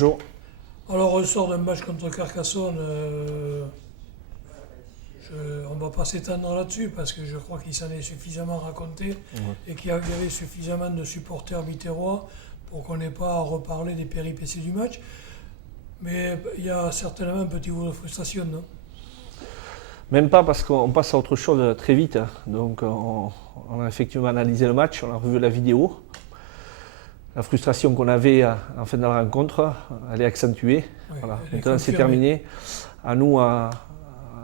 Bonjour. Alors, on sort d'un match contre Carcassonne. On ne va pas s'étendre là-dessus parce que je crois qu'il s'en est suffisamment raconté et qu'il y avait suffisamment de supporters biterrois pour qu'on n'ait pas à reparler des péripéties du match. Mais il y a certainement un petit goût de frustration, non? Même pas parce qu'on passe à autre chose très vite. Donc on a effectivement analysé le match, on a revu la vidéo. La frustration qu'on avait en fin de la rencontre, elle est accentuée. Oui, Voilà. elle est Maintenant c'est confirmée. terminé. À nous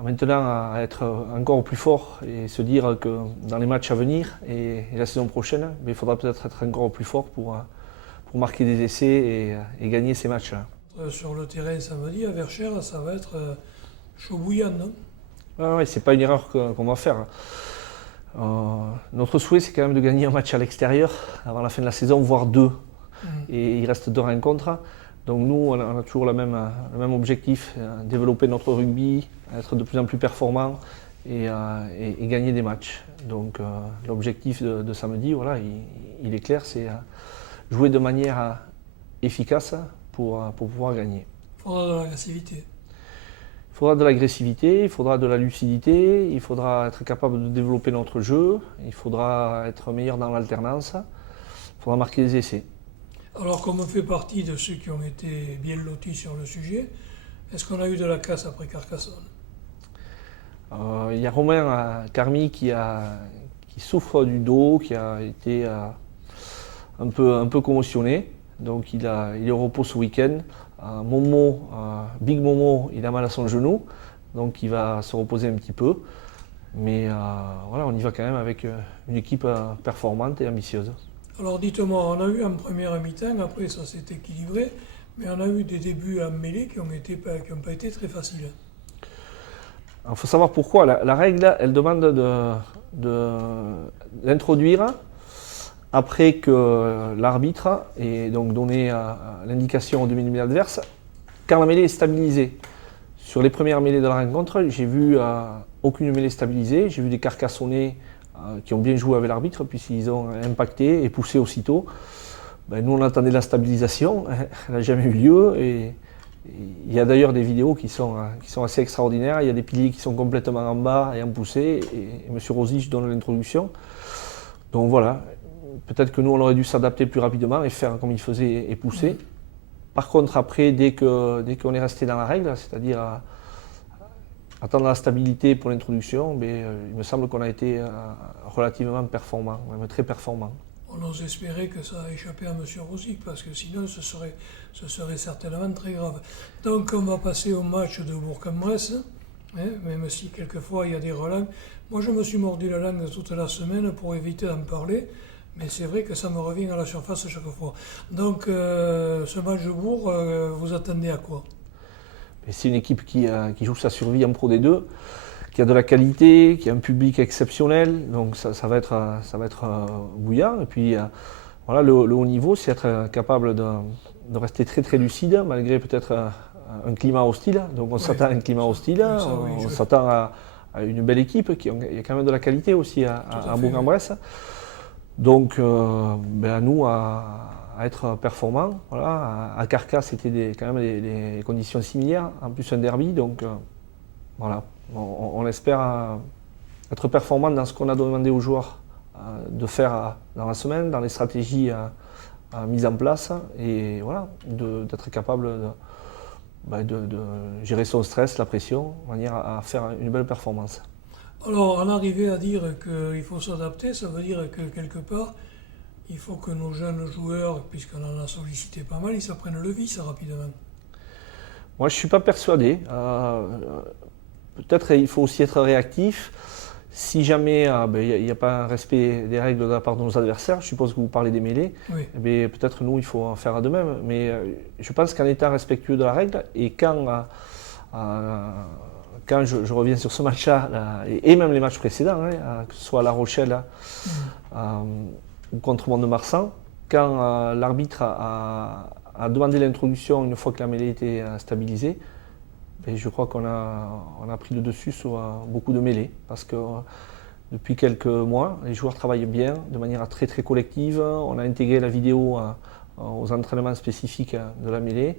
maintenant à être encore plus fort et se dire que dans les matchs à venir et la saison prochaine, il faudra peut-être être encore plus fort pour marquer des essais et gagner ces matchs-là. Sur le terrain samedi, à Verchères, ça va être chaud bouillant, non? Ouais, c'est pas une erreur qu'on va faire. Notre souhait, c'est quand même de gagner un match à l'extérieur avant la fin de la saison, voire deux. Et il reste deux rencontres. Donc nous, on a toujours le même objectif, développer notre rugby, être de plus en plus performant et gagner des matchs. Donc l'objectif de samedi, voilà, il est clair, c'est jouer de manière efficace pour pouvoir gagner. Il faudra de l'agressivité. Il faudra de l'agressivité, il faudra de la lucidité, il faudra être capable de développer notre jeu, il faudra être meilleur dans l'alternance, il faudra marquer des essais. Alors, comme on fait partie de ceux qui ont été bien lotis sur le sujet, est-ce qu'on a eu de la casse après Carcassonne? Il y a Romain Carmi qui souffre du dos, qui a été un peu commotionné, donc il est au repos ce week-end. Big Momo, il a mal à son genou, donc il va se reposer un petit peu. Mais voilà, on y va quand même avec une équipe performante et ambitieuse. Alors dites-moi, on a eu en première mi-temps, après ça s'est équilibré, mais on a eu des débuts en mêlée qui n'ont pas été très faciles. Il faut savoir pourquoi. La règle, elle demande de l'introduire après que l'arbitre ait donc donné l'indication au demi-mêlée adverse, quand la mêlée est stabilisée. Sur les premières mêlées de la rencontre, j'ai vu aucune mêlée stabilisée. J'ai vu des Carcassonnais qui ont bien joué avec l'arbitre, puisqu'ils ont impacté et poussé aussitôt. Nous, on attendait la stabilisation, elle n'a jamais eu lieu. Et il y a d'ailleurs des vidéos qui sont assez extraordinaires. Il y a des piliers qui sont complètement en bas et en poussée. Et M. Rosich donne l'introduction. Donc voilà, peut-être que nous, on aurait dû s'adapter plus rapidement et faire comme il faisait et pousser. Par contre, après, dès qu'on est resté dans la règle, c'est-à-dire attendre la stabilité pour l'introduction, il me semble qu'on a été relativement performant, même très performant. On ose espérer que ça a échappé à M. Rosic, parce que sinon ce serait certainement très grave. Donc on va passer au match de Bourg-en-Bresse, même si quelquefois il y a des relents. Moi je me suis mordu la langue toute la semaine pour éviter d'en parler, mais c'est vrai que ça me revient à la surface chaque fois. Donc ce match de Bourg, vous attendez à quoi? C'est une équipe qui joue sa survie en Pro D2, qui a de la qualité, qui a un public exceptionnel, donc ça va être bouillant. Et puis voilà, le haut niveau, c'est être capable de rester très très lucide, malgré peut-être un climat hostile. Donc on s'attend à un climat hostile, on s'attend à une belle équipe, il y a quand même de la qualité aussi à Bourg-en-Bresse. Donc à nous à être performants. Voilà. À Carcasse, c'était quand même des conditions similaires, en plus un derby, donc voilà. On espère être performant dans ce qu'on a demandé aux joueurs de faire dans la semaine, dans les stratégies mises en place, et voilà, d'être capable de gérer son stress, la pression, de manière à faire une belle performance. Alors en arriver à dire qu'il faut s'adapter, ça veut dire que quelque part, il faut que nos jeunes joueurs, puisqu'on en a sollicité pas mal, ils s'apprennent le vice rapidement. Moi, je ne suis pas persuadé. Peut-être il faut aussi être réactif. Si jamais il n'y a pas un respect des règles de la part de nos adversaires, je suppose que vous parlez des mêlées, Oui. Peut-être nous, il faut en faire de même. Mais je pense qu'en étant respectueux de la règle, et quand je reviens sur ce match-là, et même les matchs précédents, que ce soit à La Rochelle ou contre Mont-de-Marsan, quand l'arbitre a demandé l'introduction une fois que la mêlée était stabilisée, je crois qu'on a pris le dessus sur beaucoup de mêlées, parce que depuis quelques mois, les joueurs travaillent bien, de manière très très collective. On a intégré la vidéo aux entraînements spécifiques de la mêlée,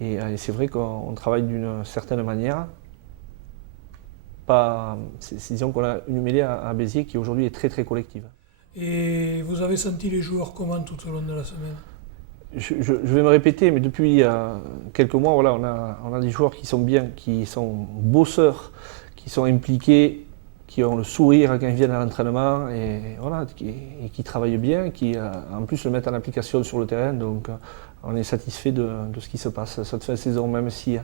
Et c'est vrai qu'on travaille d'une certaine manière. Disons qu'on a une mêlée à Béziers qui aujourd'hui est très très collective. Et vous avez senti les joueurs comment tout au long de la semaine? Je vais me répéter, mais depuis quelques mois, voilà, on a des joueurs qui sont bien, qui sont bosseurs, qui sont impliqués, qui ont le sourire quand ils viennent à l'entraînement et, voilà, qui travaillent bien, qui en plus le mettent en application sur le terrain. Donc on est satisfait de ce qui se passe cette fin de saison, même si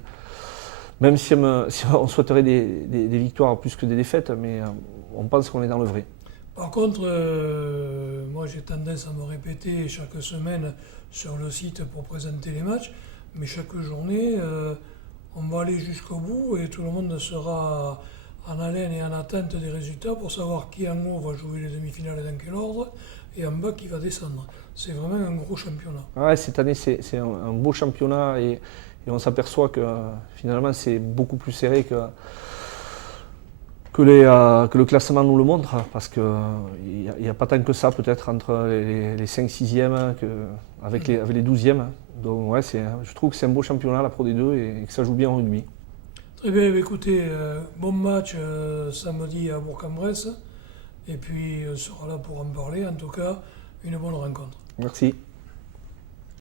on souhaiterait des victoires plus que des défaites, mais on pense qu'on est dans le vrai. Par contre, moi j'ai tendance à me répéter chaque semaine sur le site pour présenter les matchs, mais chaque journée, on va aller jusqu'au bout et tout le monde sera en haleine et en attente des résultats pour savoir qui en haut va jouer les demi-finales et dans quel ordre, et en bas qui va descendre. C'est vraiment un gros championnat. Ouais, cette année, c'est un beau championnat et on s'aperçoit que finalement c'est beaucoup plus serré que le classement nous le montre, parce qu'il n'y a pas tant que ça peut-être entre les 5-6e avec les 12e. Donc ouais, je trouve que c'est un beau championnat, la Pro D2, et que ça joue bien au rugby. Très bien, écoutez, bon match samedi à Bourg-en-Bresse, et puis on sera là pour en parler. En tout cas, une bonne rencontre. Merci.